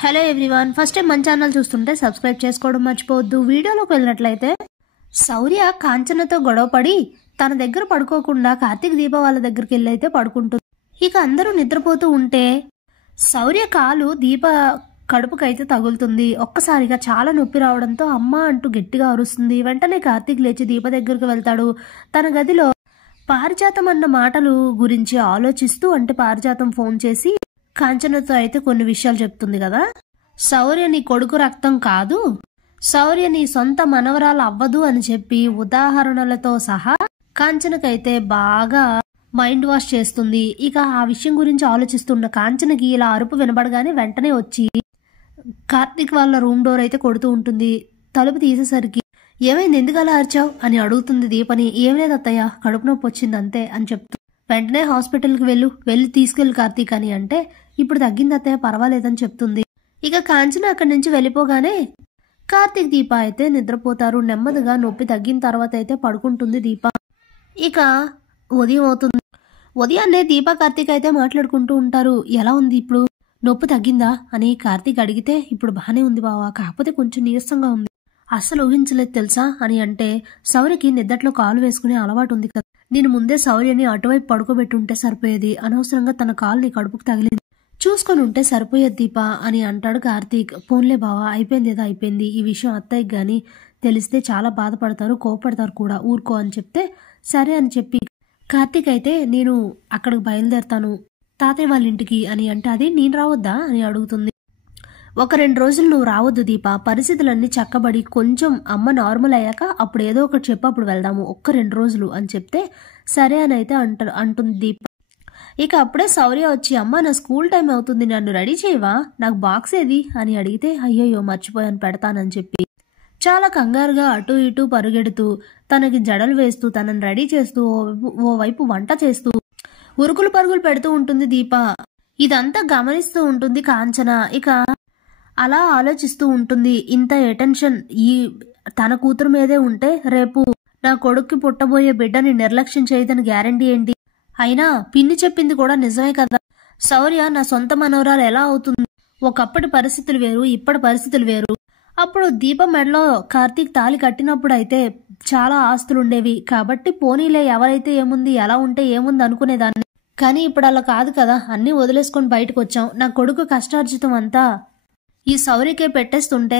Hello everyone, first time మన channel చూస్తుంటే subscribe చేసుకోవడం మర్చిపోవద్దు. వీడియోలోకి వెళ్ళినట్లయితే శౌర్య కాంచనతో గొడవపడి తన దగ్గర పడుకోకుండా కార్తీక్ దీప వాళ్ళ దగ్గరికి వెళ్ళి అయితే పడుకుంటుంది. ఇక అందరూ నిద్రపోతూ ఉంటే శౌర్య కాలు దీప కడుపుకైతే తగులుతుంది. ఒక్కసారిగా చాలా నొప్పి రావడంతో అమ్మ అంటూ గట్టిగా అరుస్తుంది. వెంటనే కార్తీక్ లేచి దీప దగ్గరకు వెళ్తాడు. తన గదిలో పారిజాతం అన్న మాటలు గురించి ఆలోచిస్తూ, అంటే పారిజాతం ఫోన్ చేసి కాంచనతో అయితే కొన్ని విషయాలు చెప్తుంది కదా. శౌర్య నీ కొడుకు రక్తం కాదు, శౌర్య నీ సొంత మనవరాలు అవ్వదు అని చెప్పి ఉదాహరణలతో సహా కాంచనకైతే బాగా మైండ్ వాష్ చేస్తుంది. ఇక ఆ విషయం గురించి ఆలోచిస్తున్న కాంచనకి ఇలా అరుపు వినబడగానే వెంటనే వచ్చి కార్తీక్ వాళ్ళ రూమ్ డోర్ అయితే కొడుతూ ఉంటుంది. తలుపు తీసేసరికి ఏమైంది, ఎందుకు అలా అరిచావు అని అడుగుతుంది దీపని. ఏం లేదు అత్తయ్య, కడుపు నొప్పి వచ్చింది అంతే అని చెప్తూ వెంటనే హాస్పిటల్కి వెళ్ళి తీసుకెళ్లి కార్తీక్ అని అంటే ఇప్పుడు తగ్గింది అత్తయ్య, పర్వాలేదని చెప్తుంది. ఇక కాంచన అక్కడి నుంచి వెళ్ళిపోగానే కార్తీక్ దీప అయితే నిద్రపోతారు. నెమ్మదిగా నొప్పి తగ్గిన తర్వాత అయితే పడుకుంటుంది దీప. ఇక ఉదయం అవుతుంది. ఉదయాన్నే దీప కార్తీక్ అయితే మాట్లాడుకుంటూ ఉంటారు. ఎలా ఉంది ఇప్పుడు, నొప్పి తగ్గిందా అని కార్తీక్ అడిగితే ఇప్పుడు బానే ఉంది బావా, కాకపోతే కొంచెం నీరసంగా ఉంది, అస్సలు ఊహించలేదు తెలుసా అని అంటే శౌర్యకి నిద్దట్లో కాలు వేసుకునే అలవాటు ఉంది కదా, నేను ముందే శౌర్యని అటువైపు పడుకోబెట్టుంటే సరిపోయేది, అనవసరంగా తన కాలు నీ కడుపుకు తగిలింది, చూసుకొని ఉంటే సరిపోయేది దీప అని అంటాడు కార్తీక్. పోన్లే బావా, అయిపోయింది ఏదో అయిపోయింది, ఈ విషయం అత్తయ్యకి గాని తెలిస్తే చాలా బాధపడతారు, కోపడతారు కూడా, ఊరుకో అని చెప్తే సరే అని చెప్పి కార్తీక్ అయితే నేను అక్కడికి బయలుదేరుతాను తాతయ్య వాళ్ళ ఇంటికి అని అంటే అది నేను రావద్దా అని అడుగుతుంది. ఒక 2 రోజులు నువ్వు రావద్దు దీప, పరిస్థితులన్నీ చక్కబడి కొంచెం అమ్మ నార్మల్ అయ్యాక అప్పుడు ఏదో ఒకటి చెప్పు, అప్పుడు వెళ్దాము, ఒక్క 2 రోజులు అని చెప్తే సరే అని అయితే అంటుంది దీప. ఇక అప్పుడే శౌర్య వచ్చి అమ్మ నా స్కూల్ టైం అవుతుంది, నన్ను రెడీ చేయవా, నాకు బాక్స్ ఏది అని అడిగితే అయ్యయ్యో మర్చిపోయాను పెడతానని చెప్పి చాలా కంగారుగా అటు ఇటు పరుగెడుతూ తనకి జడలు వేస్తూ తనని రెడీ చేస్తూ ఓవైపు వంట చేస్తూ ఉరుకులు పరుగులు పెడుతూ ఉంటుంది దీప. ఇదంతా గమనిస్తూ ఉంటుంది కాంచన. ఇక అలా ఆలోచిస్తూ ఉంటుంది, ఇంత అటెన్షన్ ఈ తన కూతురు మీదే ఉంటే రేపు నా కొడుక్కి పుట్టబోయే బిడ్డని నిర్లక్ష్యం చేయదని గ్యారంటీ ఏంటి, అయినా పిన్ని చెప్పింది కూడా నిజమే కదా, శౌర్య నా సొంత మనవరాలు ఎలా అవుతుంది, ఒకప్పటి పరిస్థితులు వేరు ఇప్పటి పరిస్థితులు వేరు, అప్పుడు దీపం మెడలో కార్తీక్ తాళి కట్టినప్పుడు అయితే చాలా ఆస్తులుండేవి కాబట్టి పోనీలే ఎవరైతే ఏముంది ఎలా ఉంటే ఏముంది అనుకునేదాన్ని, కానీ ఇప్పుడు అలా కాదు కదా, అన్నీ వదిలేసుకొని బయటకు వచ్చాం, నా కొడుకు కష్టార్జితం అంతా ఈ శౌర్యకే పెట్టేస్తుంటే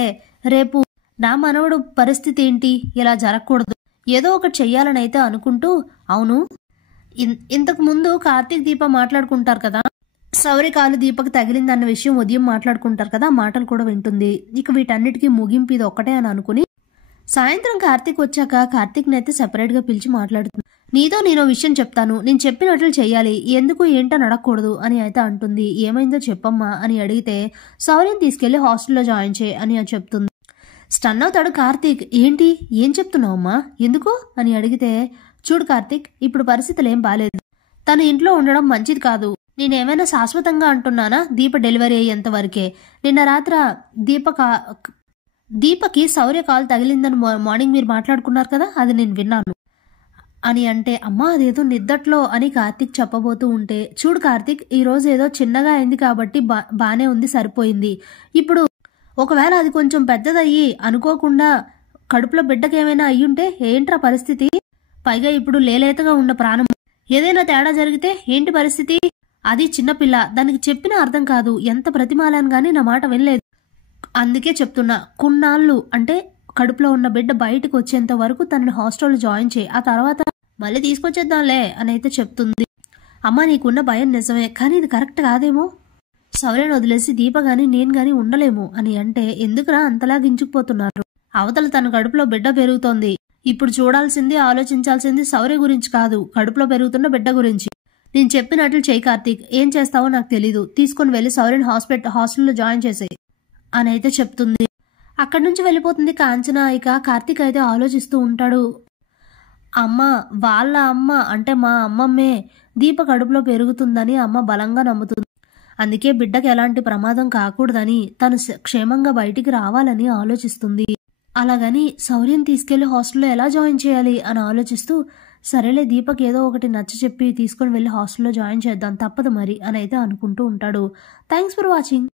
రేపు నా మనవడు పరిస్థితి ఏంటి, ఇలా జరగకూడదు, ఏదో ఒకటి చెయ్యాలని అయితే అనుకుంటూ అవును ఇంతకు ముందు కార్తీక్ దీప మాట్లాడుకుంటారు కదా, శౌర్య కాలు దీపకు తగిలిందన్న విషయం ఉదయం మాట్లాడుకుంటారు కదా, మాటలు కూడా వింటుంది. ఇక వీటన్నిటికీ ముగింపు ఇది ఒక్కటే అని అనుకుని సాయంత్రం కార్తీక్ వచ్చాక కార్తీక్ నైతే సెపరేట్ గా పిలిచి మాట్లాడుతుంది. నీతో నేను విషయం చెప్తాను, నేను చెప్పినట్లు చెయ్యాలి, ఎందుకు ఏంటని అడగకూడదు అని అయితే అంటుంది. ఏమైందో చెప్పమ్మా అని అడిగితే శౌర్యం తీసుకెళ్లి హాస్టల్లో జాయిన్ చేయి అని చెప్తుంది. స్టన్ అవుతాడు కార్తీక్. ఏంటి, ఏం చెప్తున్నావమ్మా, ఎందుకు అని అడిగితే చూడు కార్తీక్, ఇప్పుడు పరిస్థితులు ఏం బాలేదు, తను ఇంట్లో ఉండడం మంచిది కాదు, నేనేమైనా శాశ్వతంగా అంటున్నానా, దీప డెలివరీ అయ్యేంత వరకే, నిన్న రాత్ర దీపకి శౌర్య కాలు తగిలిందని మార్నింగ్ మీరు మాట్లాడుకున్నారు కదా, అది నేను విన్నాను అని అంటే అమ్మా అదేదో నిద్దట్లో అని కార్తీక్ చెప్పబోతూ ఉంటే చూడు కార్తీక్, ఈ రోజు ఏదో చిన్నగా అయింది కాబట్టి బానే ఉంది సరిపోయింది, ఇప్పుడు ఒకవేళ అది కొంచెం పెద్దదయ్యి అనుకోకుండా కడుపులో బిడ్డకి ఏమైనా అయ్యుంటే ఏంట్రా పరిస్థితి, పైగా ఇప్పుడు లేలేతగా ఉన్న ప్రాణం, ఏదైనా తేడా జరిగితే ఏంటి పరిస్థితి, అది చిన్నపిల్ల, దానికి చెప్పిన అర్థం కాదు, ఎంత ప్రతిమాలను గానీ నా మాట వినలేదు, అందుకే చెప్తున్నా కొన్నాళ్ళు అంటే కడుపులో ఉన్న బిడ్డ బయటకు వచ్చేంత వరకు తనని హాస్టల్లో జాయిన్ చేయి, ఆ తర్వాత మళ్ళీ తీసుకొచ్చేద్దాంలే అని అయితే చెప్తుంది. అమ్మ నీకున్న భయం నిజమే, కానీ ఇది కరెక్ట్ కాదేమో, శౌర్యను వదిలేసి దీప గాని నేను గాని ఉండలేము అని అంటే ఎందుకురా అంతలా గించుకుపోతున్నారు, అవతల తన కడుపులో బిడ్డ పెరుగుతోంది, ఇప్పుడు చూడాల్సింది ఆలోచించాల్సింది శౌర్య గురించి కాదు, కడుపులో పెరుగుతున్న బిడ్డ గురించి, నేను చెప్పినట్లు చేయి కార్తీక్, ఏం చేస్తావో నాకు తెలీదు, తీసుకుని వెళ్ళి శౌర్యని హాస్టల్లో జాయిన్ చేసే అని అయితే చెప్తుంది. అక్కడి నుంచి వెళ్ళిపోతుంది కాంచన. ఇక కార్తీక్ అయితే ఆలోచిస్తూ ఉంటాడు, అమ్మ వాళ్ళ అమ్మ అంటే మా అమ్మమ్మే దీప కడుపులో పెరుగుతుందని అమ్మ బలంగా నమ్ముతుంది, అందుకే బిడ్డకి ఎలాంటి ప్రమాదం కాకూడదని తను క్షేమంగా బయటికి రావాలని ఆలోచిస్తుంది. అలాగని శౌర్యం తీసుకెళ్లి హాస్టల్లో ఎలా జాయిన్ చేయాలి అని ఆలోచిస్తూ సరేలే దీపక్ ఏదో ఒకటి నచ్చ చెప్పి తీసుకొని వెళ్ళి హాస్టల్లో జాయిన్ చేద్దాం, తప్పదు మరి అని అయితే అనుకుంటూ ఉంటాడు. Thanks for watching.